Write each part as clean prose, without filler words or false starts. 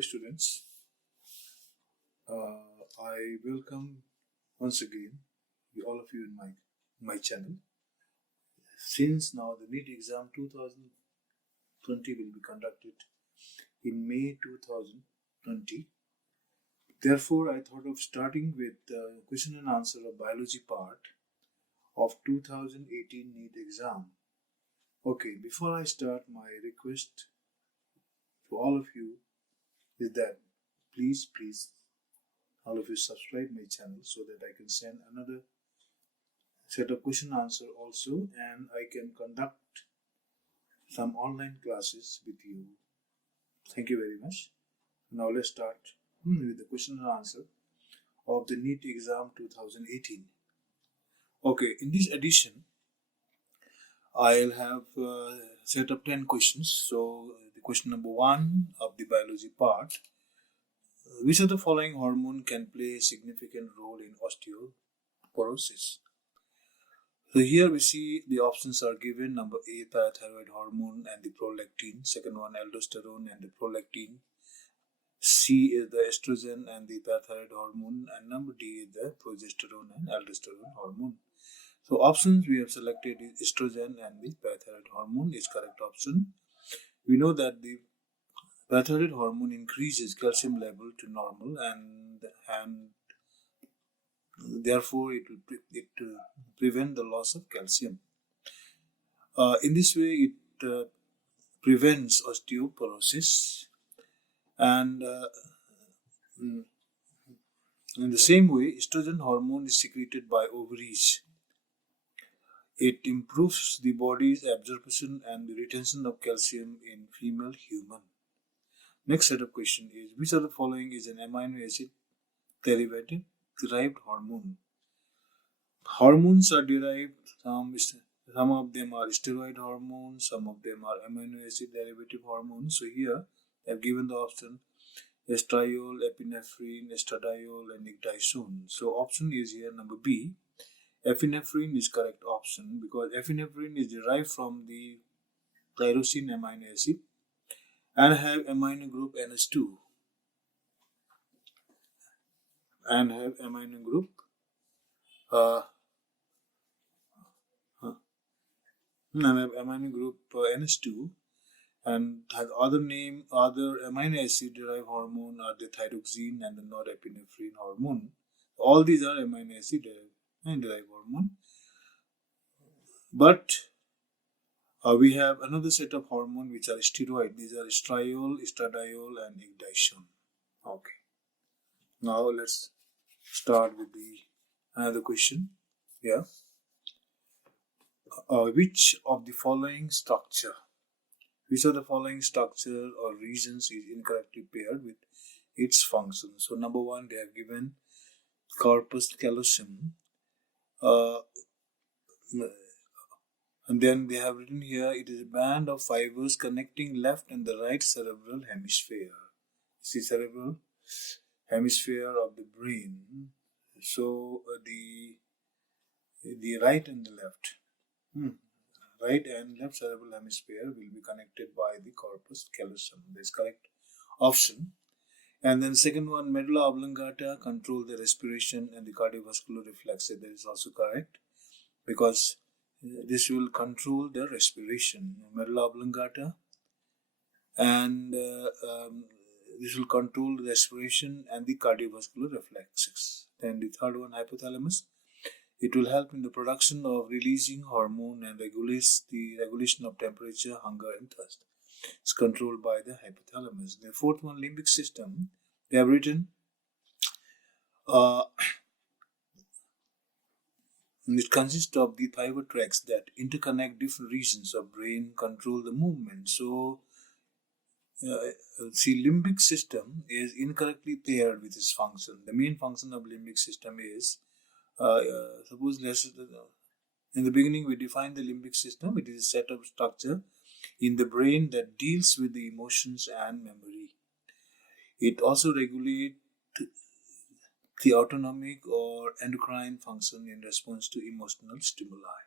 Hello students, I welcome once again all of you in my channel. Since now the NEET exam 2020 will be conducted in May 2020, therefore I thought of starting with the question and answer of biology part of 2018 NEET exam. Okay, before I start, my request to all of you is that please all of you subscribe my channel so that I can send another set of question answer also, and I can conduct some online classes with you. Thank you very much. Now let's start with the question and answer of the NEET exam 2018. Okay, in this edition I'll have set up 10 questions. So the question number 1 of the biology part: which of the following hormone can play a significant role in osteoporosis? So here we see the options are given. Number A, parathyroid hormone and the prolactin. Second one, aldosterone and the prolactin. C is the estrogen and the parathyroid hormone. And number D is the progesterone and aldosterone hormone. So options we have selected is estrogen and the parathyroid hormone is correct option. We know that the parathyroid hormone increases calcium level to normal and therefore it will prevent the loss of calcium. In this way it prevents osteoporosis, and in the same way estrogen hormone is secreted by ovaries. It improves the body's absorption and the retention of calcium in female human. Next set of question is: which of the following is an amino acid derived hormone? Hormones are derived, some of them are steroid hormones, some of them are amino acid derivative hormones. So here I have given the option estriol, epinephrine, estradiol and ecdysone. So option is here number B. Epinephrine is correct option because epinephrine is derived from the tyrosine amino acid and have amino group NH2 and have amino group NH2 and has other amino acid derived hormone are the thyroxine and the norepinephrine hormone. All these are amino acid derived hormone. But we have another set of hormone which are steroid. These are estriol, estradiol and ecdysone. Okay. Now let's start with another question. Yeah. Which of the following structure or regions is incorrectly paired with its function? So number 1, they have given corpus callosum. And then they have written here, it is a band of fibers connecting left and the right cerebral hemisphere. See, cerebral hemisphere of the brain. So the right and the left, right and left cerebral hemisphere will be connected by the corpus callosum. That's correct option. And then second one, medulla oblongata control the respiration and the cardiovascular reflexes. That is also correct because this will control the respiration, medulla oblongata, and this will control the respiration and the cardiovascular reflexes. Then the third one, hypothalamus. It will help in the production of releasing hormone and regulates the regulation of temperature, hunger and thirst. It's controlled by the hypothalamus. The fourth one, limbic system. They have written it consists of the fiber tracts that interconnect different regions of brain, control the movement. So see, limbic system is incorrectly paired with its function. The main function of limbic system is suppose in the beginning we define the limbic system. It is a set of structure in the brain that deals with the emotions and memory. It also regulates the autonomic or endocrine function in response to emotional stimuli.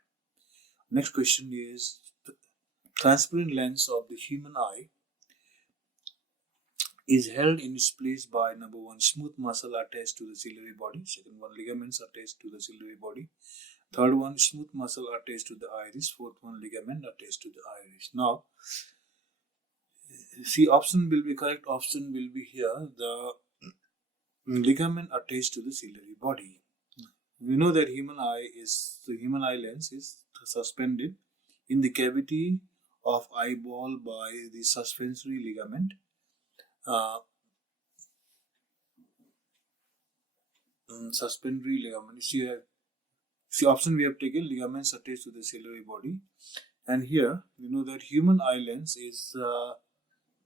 Next question is: the transparent lens of the human eye is held in its place by number one, smooth muscle attached to the ciliary body. Second one, ligaments attached to the ciliary body. Third one, smooth muscle attached to the iris. Fourth one, ligament attached to the iris. Now, see, option will be correct. Option will be here. The ligament attached to the ciliary body. We know that the human eye lens is suspended in the cavity of eyeball by the suspensory ligament. Suspensory ligament. See, option we have taken, ligaments attached to the ciliary body, and here we know that human eye lens is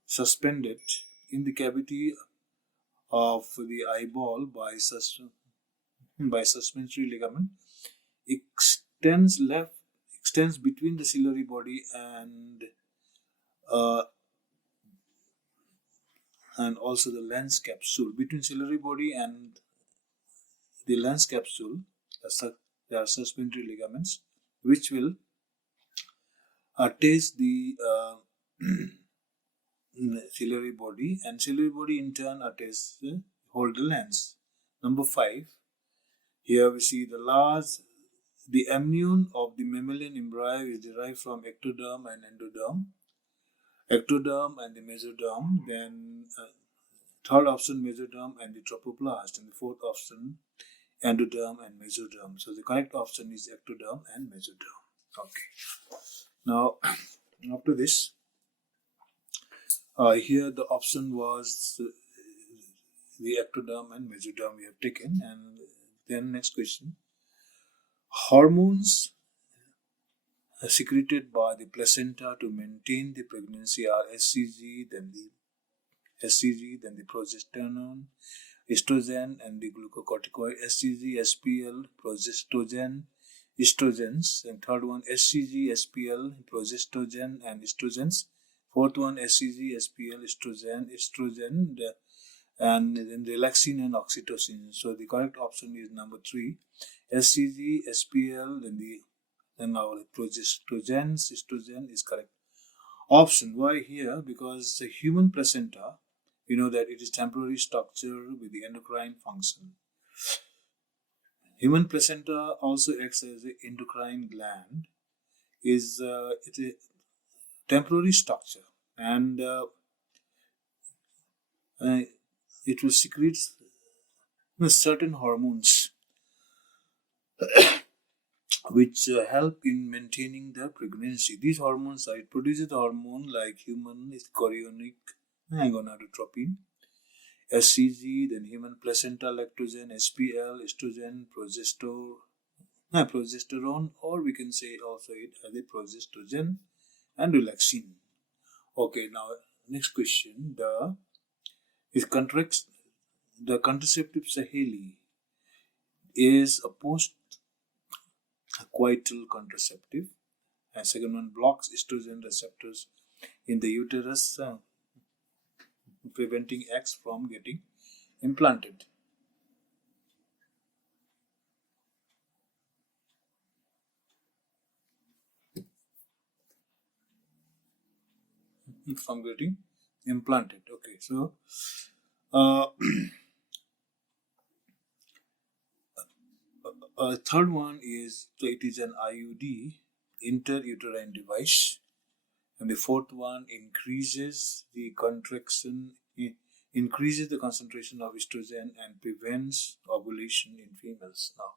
suspended in the cavity of the eyeball by suspensory ligament, extends between the ciliary body and also the lens capsule. Between ciliary body and the lens capsule, there are suspensory ligaments which will attach the ciliary body, and ciliary body in turn hold the lens. Number 5. Here we see the amnion of the mammalian embryo is derived from ectoderm and endoderm. Ectoderm and the mesoderm. Then third option, mesoderm and the trophoblast, and the fourth option, endoderm and mesoderm. So the correct option is ectoderm and mesoderm. Okay. Now, after this, here the option was the ectoderm and mesoderm we have taken. And then next question. Hormones secreted by the placenta to maintain the pregnancy are HCG, then the progesterone, estrogen, and the glucocorticoid. HCG, SPL, progestogen, estrogens. And third one, HCG, SPL, progestogen, and estrogens. Fourth one, HCG, SPL, estrogen, and then relaxin and oxytocin. So the correct option is number 3, HCG, SPL, then our progestogens, estrogen is correct option. Why here? Because the human placenta, we know that it is temporary structure with the endocrine function. Human placenta also acts as an endocrine gland. It's a temporary structure, and it will secrete certain hormones which help in maintaining the pregnancy. These hormones it produces hormone like human chorionic gonadotropin, HCG, then human placenta lactogen, SPL, estrogen, progesterone, or we can say also it as a progestogen and relaxin. Okay, now next question. The contraceptive Saheli is a post-coital contraceptive, and second one blocks estrogen receptors in the uterus, preventing eggs from getting implanted. From getting implanted. Okay, so third one is it is an IUD, interuterine device, and the fourth one increases the concentration of estrogen and prevents ovulation in females. Now,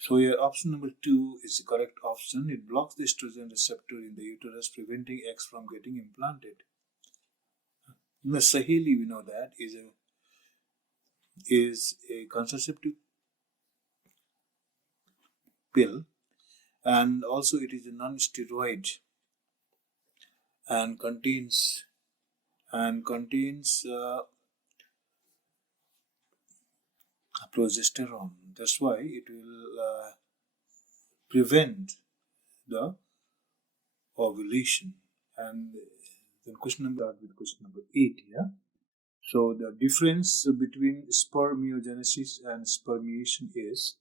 so here option number 2 is the correct option. It blocks the estrogen receptor in the uterus, preventing eggs from getting implanted. The Saheli, we know that is a contraceptive pill, and also it is a non-steroid and contains progesterone. That's why it will prevent the ovulation. And then question number 8 here. So the difference between spermiogenesis and spermiation is,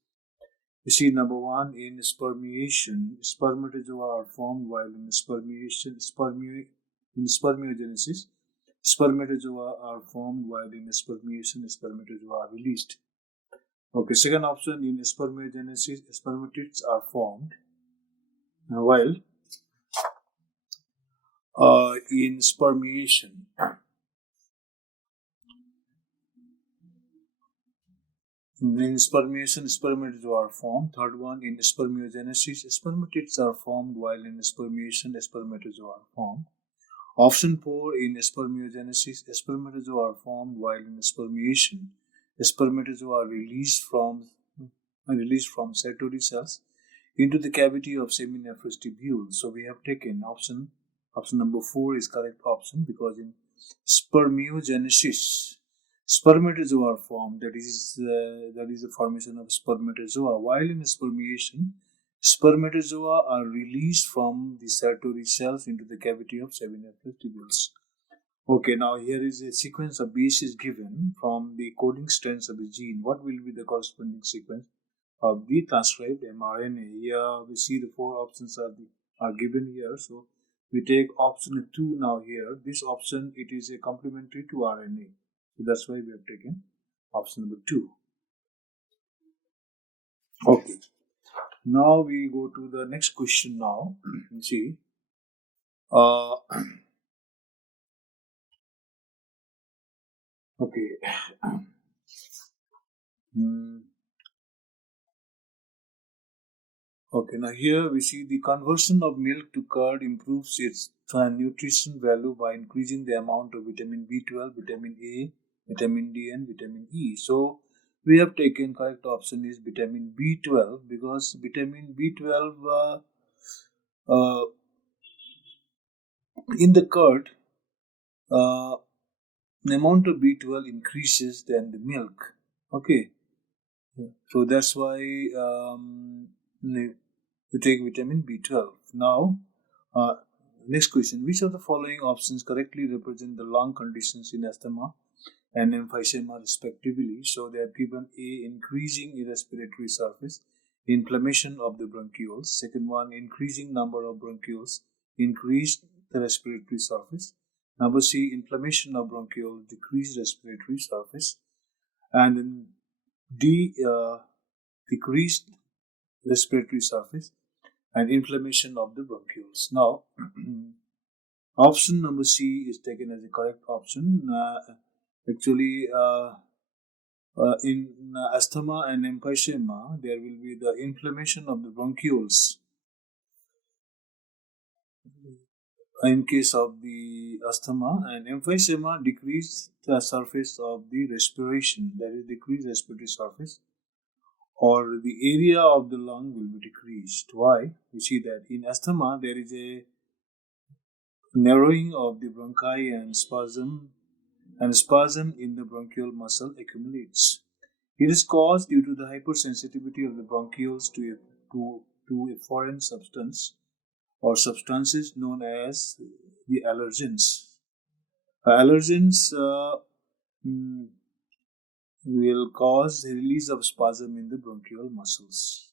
you see, number 1, in spermiation, spermatozoa are formed, while in spermiation, In spermiogenesis, spermatozoa are formed, while in spermiation, spermatozoa are released. Okay, second option, in spermiogenesis, spermatids are formed, while in spermiation, spermatozoa are formed. Third one, in spermiogenesis, spermatids are formed, while in spermiation, spermatozoa are formed. Option 4, in spermiogenesis, spermatozoa are formed, while in spermiation, spermatozoa are released from Sertoli cells into the cavity of seminephros tubule. So we have taken option number 4 is correct option, because in spermiogenesis, spermatozoa are formed, that is the formation of spermatozoa, while in spermiation, spermatozoa are released from the Sertoli cells into the cavity of seminephros tubules. Okay, now here is a sequence of bases given from the coding strands of the gene. What will be the corresponding sequence of the transcribed mRNA? Here we see the 4 options are given here. So we take option 2 now here. This option, it is a complementary to RNA. So that's why we have taken option number 2. Okay. Now we go to the next question now. You see. Okay. Okay, now here we see the conversion of milk to curd improves its nutrition value by increasing the amount of vitamin B12, vitamin A, vitamin D, and vitamin E. So we have taken correct option is vitamin B12, because vitamin B12 in the curd, the amount of B12 increases than the milk. Okay, so that's why we take vitamin B12. Now, next question: which of the following options correctly represent the lung conditions in asthma and emphysema respectively? So they are given: A, increasing irrespiratory surface, inflammation of the bronchioles. Second one, increasing number of bronchioles, increased the respiratory surface. Number C, inflammation of bronchioles, decreased respiratory surface. And then D, decreased respiratory surface and inflammation of the bronchioles. Now, option number C is taken as the correct option. Actually, in asthma and emphysema, there will be the inflammation of the bronchioles. In case of the asthma and emphysema, decrease the surface of the respiration, that is, decreased respiratory surface, or the area of the lung will be decreased. Why? You see that in asthma there is a narrowing of the bronchi and spasm in the bronchial muscle accumulates. It is caused due to the hypersensitivity of the bronchioles to a foreign substance or substances known as the allergens. Allergens will cause the release of spasm in the bronchial muscles.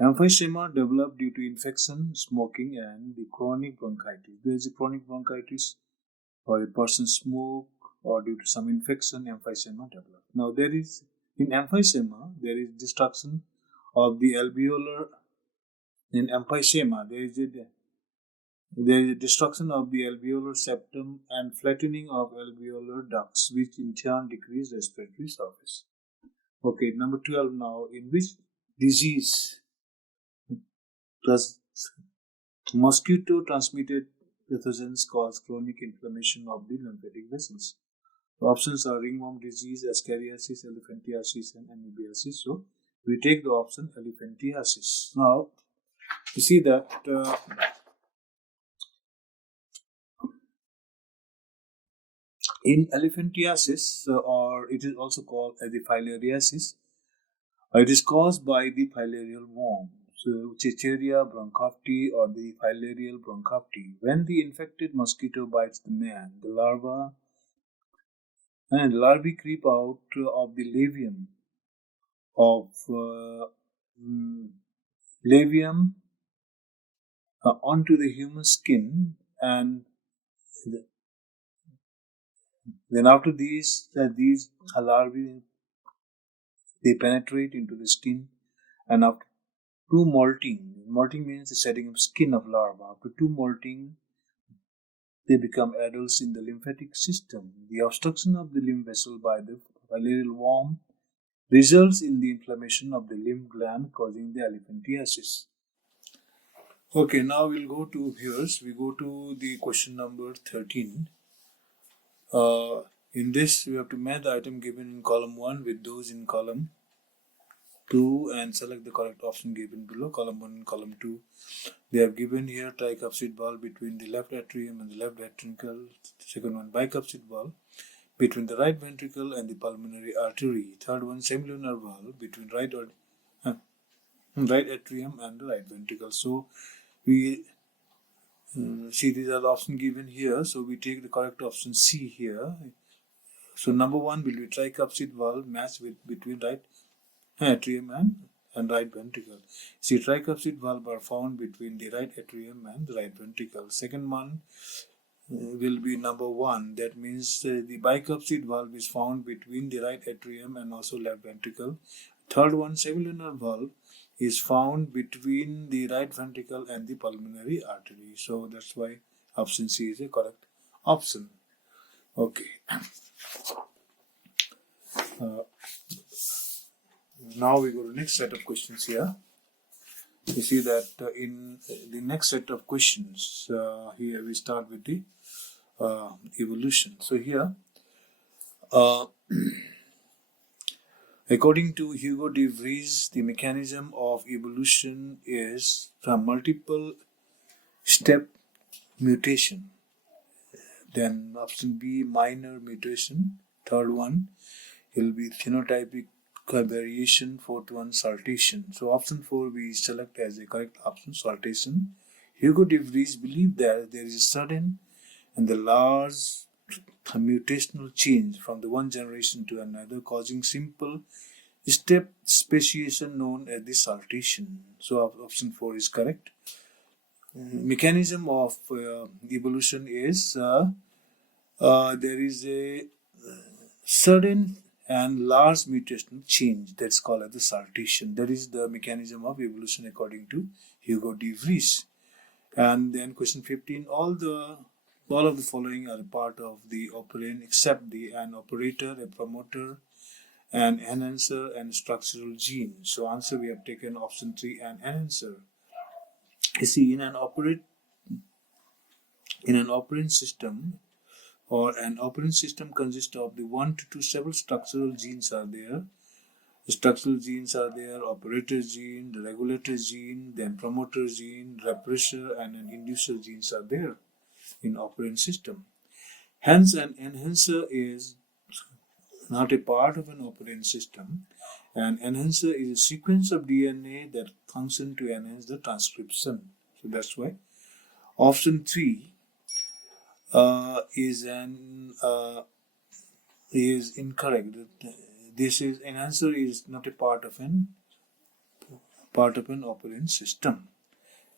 Emphysema developed due to infection, smoking, and the chronic bronchitis. There is a chronic bronchitis, or a person smoke, or due to some infection, emphysema developed. Now in emphysema, there is destruction of the alveolar. In emphysema, there is a destruction of the alveolar septum and flattening of alveolar ducts, which in turn decrease respiratory surface. Okay, number 12 now. In which disease does mosquito-transmitted pathogens cause chronic inflammation of the lymphatic vessels? The options are ringworm disease, ascariasis, elephantiasis, and amoebiasis. So we take the option elephantiasis. Now, you see that in elephantiasis, or it is also called as the filariasis, it is caused by the filarial worm. So, Chicheria bronchopti or the filarial bronchopti. When the infected mosquito bites the man, the larvae creep out of the labium onto the human skin, and Then after these larvae, they penetrate into the skin, and after two molting means the setting of skin of larva. After two molting, they become adults in the lymphatic system. The obstruction of the lymph vessel by the filarial worm results in the inflammation of the lymph gland, causing the elephantiasis. Okay, now we'll go to here. We go to the question number 13. In this, we have to match the item given in column 1 with those in column 2 and select the correct option given below. Column 1 and column 2. They have given here tricuspid valve between the left atrium and the left ventricle. Second one, bicuspid valve between the right ventricle and the pulmonary artery. Third one, semilunar valve between right atrium and the right ventricle. So we see these are the options given here. So we take the correct option C here. So number 1 will be tricuspid valve matched with between right atrium and right ventricle. See, tricuspid valve are found between the right atrium and the right ventricle. Second one will be number 1. That means the bicuspid valve is found between the right atrium and also left ventricle. Third one, semilunar valve, is found between the right ventricle and the pulmonary artery. So that's why option C is a correct option. Okay. Now we go to the next set of questions here. You see that in the next set of questions, here we start with the evolution. So here, according to Hugo de Vries, the mechanism of evolution is from multiple step mutation. Then option B, minor mutation. Third one will be phenotypic variation. Fourth one, saltation. So option 4 we select as a correct option, saltation. Hugo de Vries believed that there is a sudden and the large mutational change from the one generation to another, causing simple step speciation known as the saltation. So option 4 is correct. Mechanism of evolution is there is a sudden and large mutational change that's called as the saltation. That is the mechanism of evolution according to Hugo de Vries. And then question 15, all of the following are a part of the operand except an operator, a promoter, an enhancer, and structural gene. So answer we have taken option 3, an enhancer. You see, in an operand system, or an operand system consists of the 1 to 2 several structural genes are there. The structural genes are there, operator gene, the regulator gene, then promoter gene, repressor, and an inducer genes are there in operand system. Hence, an enhancer is not a part of an operand system. An enhancer is a sequence of DNA that functions to enhance the transcription. So that's why option 3 is incorrect. This is enhancer is not a part of an operand system.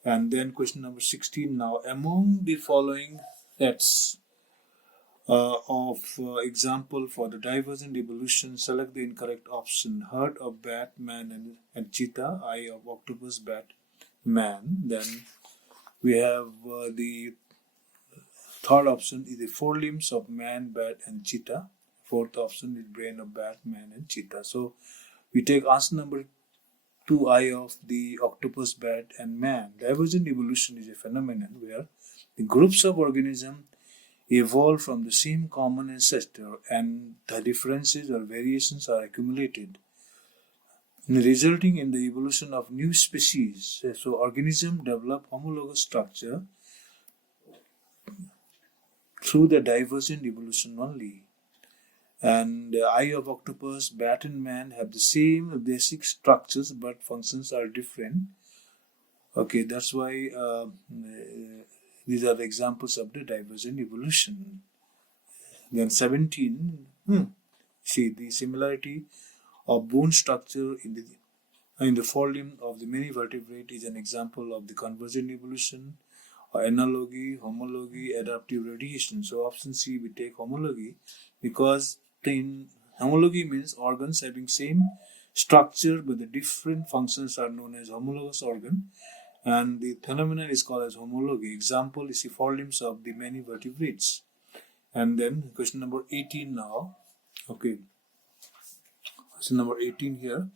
And then question number 16 now. Among the following sets of example for the divergent evolution, select the incorrect option. Heart of bat, man and cheetah. Eye of octopus, bat, man. Then we have the third option is the forelimbs of man, bat and cheetah. Fourth option is brain of bat, man and cheetah. So we take answer number 2, eye of the octopus, bat and man. Divergent evolution is a phenomenon where the groups of organisms evolve from the same common ancestor and the differences or variations are accumulated, resulting in the evolution of new species. So organisms develop homologous structure through the divergent evolution only. And the eye of octopus, bat and man have the same basic structures but functions are different. Okay, that's why these are the examples of the divergent evolution. Then 17, see the similarity of bone structure in the forelimb of the many vertebrate is an example of the convergent evolution. analogy, homology, adaptive radiation. So option C, we take homology, because in homology means organs having same structure but the different functions are known as homologous organ, and the phenomenon is called as homology. Example is the forelimbs of the many vertebrates. And then question number 18 now. Okay, question number 18 here.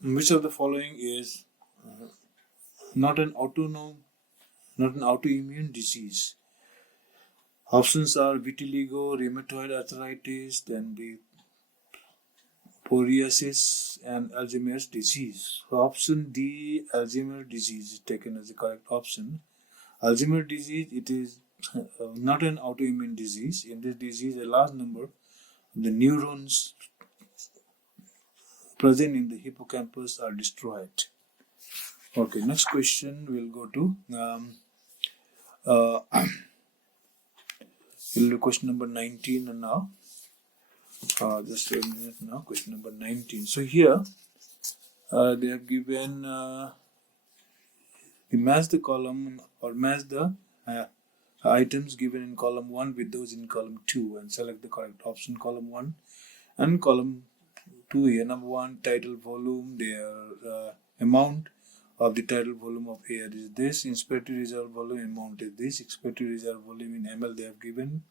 Which of the following is not an autoimmune disease? Options are vitiligo, rheumatoid arthritis, then the psoriasis, and Alzheimer's disease. So option D, Alzheimer's disease, is taken as the correct option. Alzheimer's disease, it is not an autoimmune disease. In this disease, a large number of the neurons present in the hippocampus are destroyed. Okay, next question we'll go to we'll do question number 19 now. Just a minute now, question number 19. So here they have given we match the column or match the items given in column 1 with those in column 2 and select the correct option. Column 1 and column 2 here. Number 1, title volume, their amount of the title volume of air is this, inspiratory reserve volume amount is this, expiratory reserve volume in ml they have given,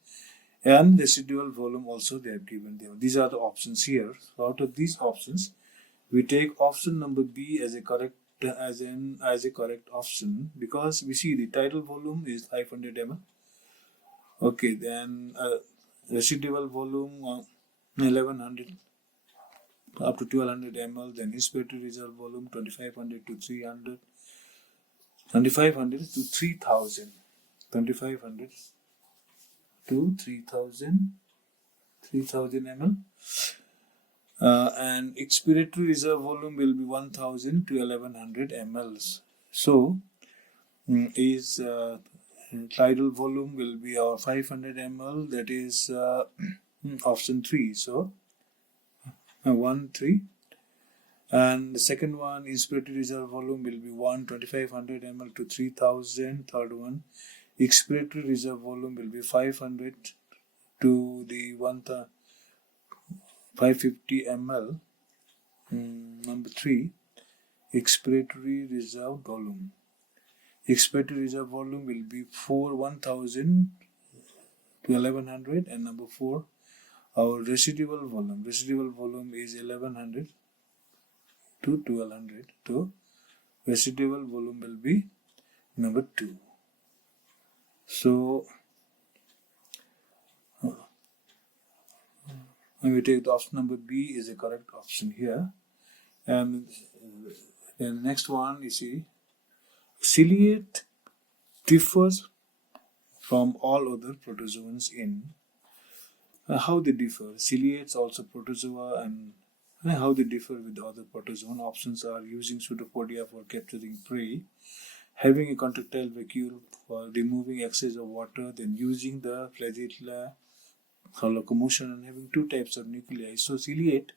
and residual volume also they have given them. These are the options here. So out of these options, we take option number B as a correct option, because we see the title volume is 500 ml. Okay, then residual volume 1100 up to 1200 ml, then inspiratory reserve volume 2500 to 300, 2500 to 3000, 2500 to 3000 ml, and expiratory reserve volume will be 1000 to 1100 ml. So is tidal volume will be our 500 ml, that is option 3. So 1, 3. And the second one, inspiratory reserve volume will be 2500 ml to 3000. Third one, expiratory reserve volume will be 500 to the 550 ml. Number 3, expiratory reserve volume. Expiratory reserve volume will be 1000 to 1100, and number 4, our residual volume. Residual volume is 1100 to 1200. So residual volume will be number 2. So when we take the option number B is a correct option here. And then next one, you see, ciliate differs from all other protozoans in how they differ. Ciliates also protozoa, and how they differ with the other protozoan. Options are using pseudopodia for capturing prey, having a contractile vacuole for removing excess of water, then using the flagella for locomotion, and having 2 types of nuclei. So ciliate,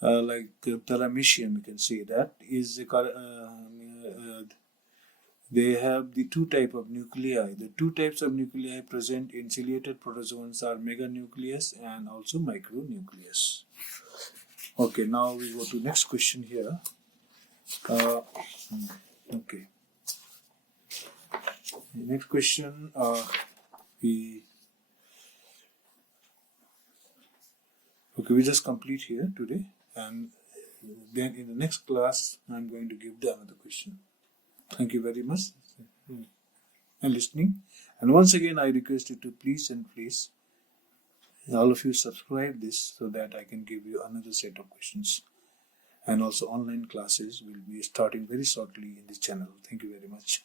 like Paramecium, you can say that is they have the 2 types of nuclei. The 2 types of nuclei present in ciliated protozoans are meganucleus and also micronucleus. Okay, now we go to next question here. Okay. Next question, we just complete here today, and then in the next class I'm going to give the another question. Thank you very much for listening. And once again, I request you to please all of you subscribe this so that I can give you another set of questions. And also online classes will be starting very shortly in this channel. Thank you very much.